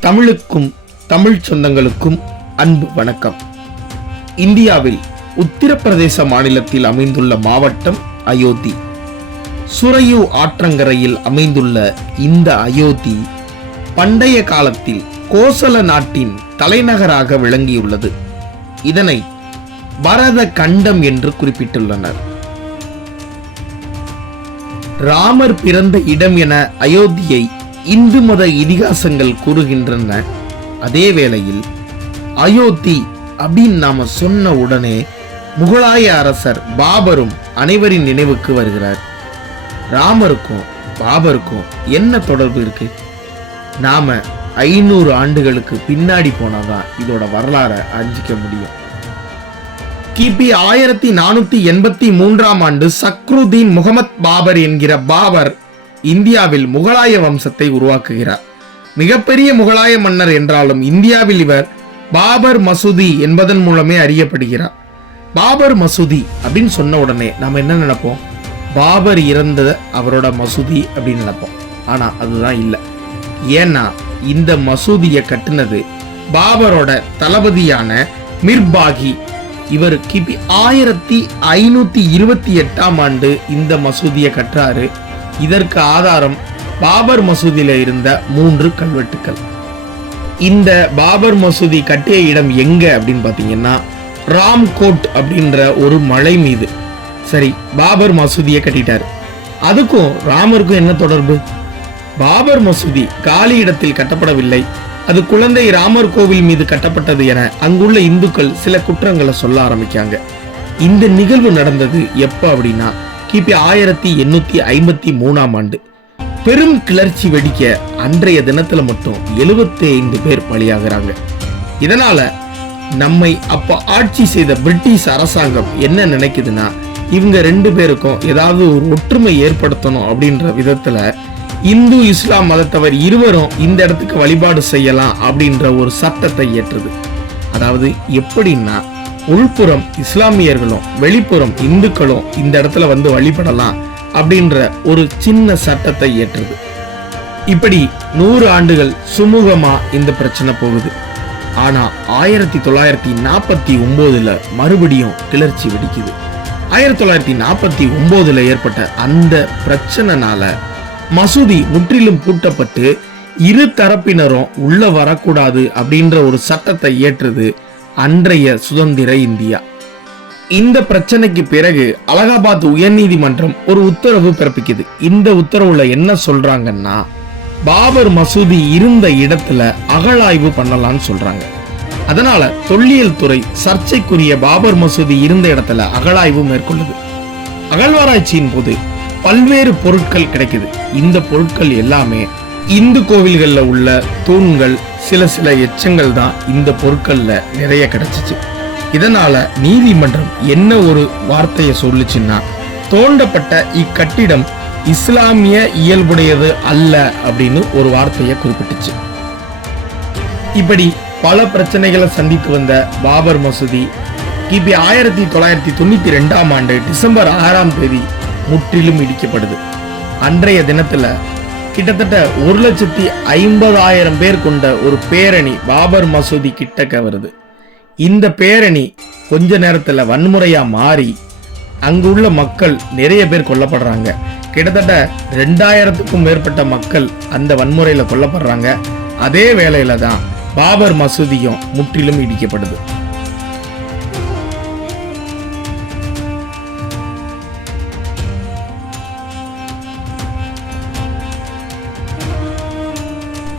தமிழுக்கும் தமிழ் சொந்தங்களுக்கும் அன்பு வணக்கம். இந்தியாவில் உத்தரப்பிரதேச மாநிலத்தில் அமைந்துள்ள மாவட்டம் அயோத்தி. சுரையு ஆற்றங்கரையில் அமைந்துள்ள இந்த அயோத்தி பண்டைய காலத்தில் கோசல நாட்டின் தலைநகராக விளங்கியுள்ளது. இதனை பரத கண்டம் என்று குறிப்பிட்டுள்ளனர். ராமர் பிறந்த இடம் என அயோத்தியை இந்து மத இதிகாசங்கள் கூறுகின்றன. அதே வேளையில் அயோத்தி அப்படின்னு நாம சொன்ன உடனே முகலாய அரசர் பாபரும் அனைவரின் நினைவுக்கு வருகிறார். ராமருக்கும் பாபருக்கும் என்ன தொடர்பு இருக்கு? நாம ஐநூறு ஆண்டுகளுக்கு பின்னாடி போனாதான் இதோட வரலாறை அறிஞ்சிக்க முடியும். கிபி ஆயிரத்தி நானூத்தி எண்பத்தி மூன்றாம் ஆண்டு சக்ருதீன் முகமத் பாபர் என்கிற பாபர் இந்தியாவில் முகலாய வம்சத்தை உருவாக்குகிறார். மிகப்பெரிய முகலாய மன்னர் என்றாலும் இந்தியாவில் இவர் பாபர் மசூதி என்பதன் மூலமே அறியப்படுகிறார். பாபர் மசூதி அப்படின்னு சொன்ன உடனே நாம என்ன நினைப்போம்? பாபர் இறந்த அவரோட மசூதி அப்படின்னு நினைப்போம். ஆனால் அதுதான் இல்லை. ஏன்னா இந்த மசூதியை கட்டுனது பாபரோட தளபதியான மிர்பாகி. இவர் கிபி ஆயிரத்தி ஐநூத்தி இருபத்தி எட்டாம் ஆண்டு இந்த மசூதியை கட்டுறாரு. இதற்கு ஆதாரம் பாபர் மசூதியில இருந்த மூன்று கல்வெட்டுக்கள். இந்த பாபர் மசூதி கட்டிய இடம் எங்க அப்படின்னு பாத்தீங்கன்னா ராம்கோட் அப்படின்ற ஒரு மலை மீது. சரி பாபர் மசூதியை கட்டிட்டாரு. அதுக்கும் ராமருக்கும் என்ன தொடர்பு? பாபர் மசூதி காலி இடத்தில் கட்டப்படவில்லை. அது குழந்தை ராமர் கோவில் மீது கட்டப்பட்டது என அங்குள்ள இந்துக்கள் சில குற்றங்களை சொல்ல ஆரம்பிக்காங்க இந்த நிகழ்வு நடந்தது எப்போ அப்படின்னா கிபி ஆயிரத்தி எண்ணூத்தி ஐம்பத்தி மூணாம் ஆண்டு. பெரும் கிளர்ச்சி வெடிக்க அன்றைய தினத்துல மட்டும் 75 ஐந்து பேர் பலியாகிறாங்க. இதனால நம்மை அப்ப ஆட்சி செய்த பிரிட்டிஷ் அரசாங்கம் என்ன நினைக்குதுன்னா இவங்க ரெண்டு பேருக்கும் ஏதாவது ஒரு ஒற்றுமை ஏற்படுத்தணும் அப்படின்ற விதத்துல இந்து இஸ்லாம் மதத்தவர் இருவரும் இந்த இடத்துக்கு வழிபாடு செய்யலாம் அப்படின்ற ஒரு சட்டத்தை ஏற்றுது அதாவது எப்படின்னா உள்புறம் இஸ்லாமியர்களும் வெளிப்புறம் இந்துக்களும் இந்த இடத்துல வந்து வழிபடலாம் அப்படின்ற ஒரு சின்ன சட்டத்தை ஏற்றுது இப்படி நூறு ஆண்டுகள் சுமூகமா இந்த பிரச்சனை போகுது. ஆனா ஆயிரத்தி தொள்ளாயிரத்தி நாற்பத்தி ஒன்பதுல மறுபடியும் கிளர்ச்சி வெடிக்குது. ஆயிரத்தி தொள்ளாயிரத்தி நாற்பத்தி ஒன்பதுல ஏற்பட்ட அந்த பிரச்சனைனால மசூதி முற்றிலும் பூட்டப்பட்டு இரு தரப்பினரும் உள்ள வரக்கூடாது அப்படின்ற ஒரு சட்டத்தை ஏற்றுது அன்றைய சுதந்திர இந்தியா. இந்த பிரச்சனைக்கு பிறகு அலகாபாத் உயர்நீதிமன்றம் ஒரு உத்தரவு பிறப்பிக்குது. இந்த உத்தரவுல என்ன சொல்றாங்கன்னா பாபர் மசூதி இருந்த இடத்துல அகழாய்வு பண்ணலாம்னு சொல்றாங்க. அதனால தொல்லியல் துறை சர்ச்சைக்குரிய பாபர் மசூதி இருந்த இடத்துல அகழாய்வு மேற்கொள்ளுது. அகழ்வாராய்ச்சியின் போது பல்வேறு பொருட்கள் கிடைக்குது. இந்த பொருட்கள் எல்லாமே இந்து கோவில்கள்ல உள்ள தூண்கள் சில சில எச்சங்கள் தான் இந்த பொருட்கள்ல நிறைய கிடைச்சிச்சு. இதனால நீதிமன்றம் என்ன ஒரு வார்த்தையை சொல்லுச்சுன்னா தோண்டப்பட்ட இக்கட்டிடம் இஸ்லாமிய இயல்புடையது அல்ல அப்படின்னு ஒரு வார்த்தையை குறிப்பிட்டுச்சு. இப்படி பல பிரச்சனைகளை சந்தித்து வந்த பாபர் மசூதி கிபி ஆயிரத்தி தொள்ளாயிரத்தி தொண்ணூத்தி ரெண்டாம் ஆண்டு டிசம்பர் ஆறாம் தேதி முற்றிலும் இடிக்கப்படுது அன்றைய தினத்துல கிட்டத்தட்ட ஒரு லட்சத்தி ஐம்பதாயிரம் பேர் கொண்ட ஒரு பேரணி பாபர் மசூதி கிட்டக்க வருது இந்த பேரணி கொஞ்ச நேரத்தில் வன்முறையாக மாறி அங்குள்ள மக்கள் நிறைய பேர் கொல்லப்படுறாங்க. கிட்டத்தட்ட ரெண்டாயிரத்துக்கும் மேற்பட்ட மக்கள் அந்த வன்முறையில் கொல்லப்படுறாங்க. அதே வேளையில் தான் பாபர் மசூதியும் முற்றிலும் இடிக்கப்படுது.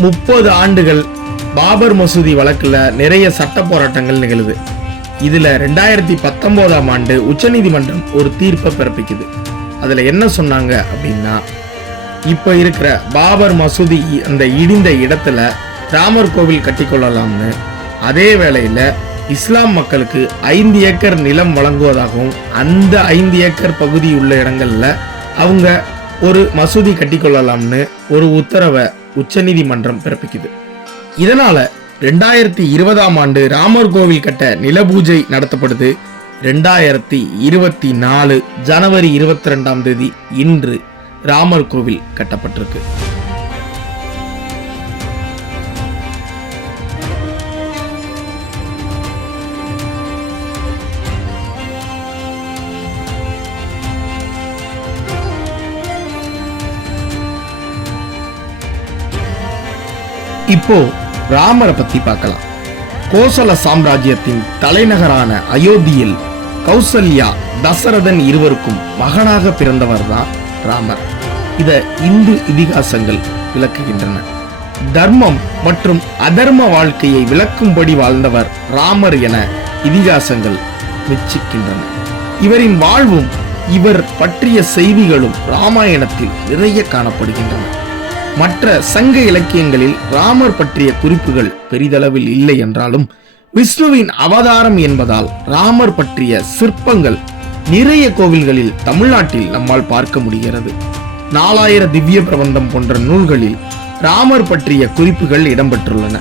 முப்பது ஆண்டுகள் பாபர் மசூதி வழக்கில் நிறைய சட்ட போராட்டங்கள் நிகழுது. இதில் ரெண்டாயிரத்தி பத்தொம்போதாம் ஆண்டு உச்சநீதிமன்றம் ஒரு தீர்ப்பை பிறப்பிக்குது. அதில் என்ன சொன்னாங்க அப்படின்னா இப்போ இருக்கிற பாபர் மசூதி அந்த இடிந்த இடத்துல ராமர் கோவில் கட்டிக்கொள்ளலாம்னு அதே வேளையில் இஸ்லாம் மக்களுக்கு ஐந்து ஏக்கர் நிலம் வழங்குவதாகவும் அந்த ஐந்து ஏக்கர் பகுதி உள்ள இடங்களில் அவங்க ஒரு மசூதி கட்டிக்கொள்ளலாம்னு ஒரு உத்தரவை உச்சநீதிமன்றம் பிறப்பிக்குது. இதனால ரெண்டாயிரத்தி இருபதாம் ஆண்டு ராமர் கோவில் கட்ட நிலபூஜை நடத்தப்படுது. ரெண்டாயிரத்தி இருபத்தி நாலு ஜனவரி இருபத்தி ரெண்டாம் தேதி இன்று ராமர் கோவில் கட்டப்பட்டிருக்கு. இப்போ ராமரை பத்தி பார்க்கலாம். கோசல சாம்ராஜ்யத்தின் தலைநகரான அயோத்தியில் கௌசல்யா தசரதன் இருவருக்கும் மகனாக பிறந்தவர் தான் ராமர். இத இந்து இதிகாசங்கள் விளக்குகின்றன. தர்மம் மற்றும் அதர்ம வாழ்க்கையை விளக்கும்படி வாழ்ந்தவர் ராமர் என இதிகாசங்கள் மெச்சிக்கின்றன. இவரின் வாழ்வும் இவர் பற்றிய செய்திகளும் ராமாயணத்தில் நிறைய காணப்படுகின்றன. மற்ற சங்க இலக்கியங்களில் ராமர் பற்றிய குறிப்புகள் பெரிதளவில் இல்லை என்றாலும் விஷ்ணுவின் அவதாரம் என்பதால் ராமர் பற்றிய சிற்பங்கள் நிறைய கோவில்களில் தமிழ்நாட்டில் நம்மால் பார்க்க முடிகிறது. நாலாயிர திவ்ய பிரபந்தம் போன்ற நூல்களில் ராமர் பற்றிய குறிப்புகள் இடம்பெற்றுள்ளன.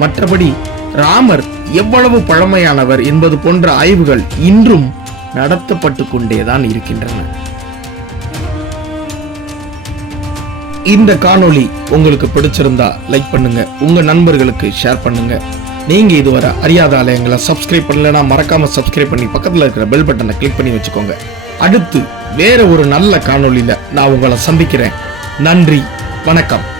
மற்றபடி ராமர் எவ்வளவு பழமையானவர் என்பது போன்ற ஆய்வுகள் இன்றும் நடத்தப்பட்டு கொண்டேதான் இருக்கின்றன. இந்த காணொளி உங்களுக்கு பிடிச்சிருந்தா லைக் பண்ணுங்க. உங்க நண்பர்களுக்கு ஷேர் பண்ணுங்க. நீங்க இதுவரை அறியாத ஆலயங்களை சப்ஸ்கிரைப் பண்ணலன்னா மறக்காம சப்ஸ்கிரைப் பண்ணி பக்கத்துல இருக்கிற பெல் பட்டனை கிளிக் பண்ணி வச்சுக்கோங்க. அடுத்து வேற ஒரு நல்ல காணொளியில நான் உங்களை சந்திக்கிறேன். நன்றி வணக்கம்.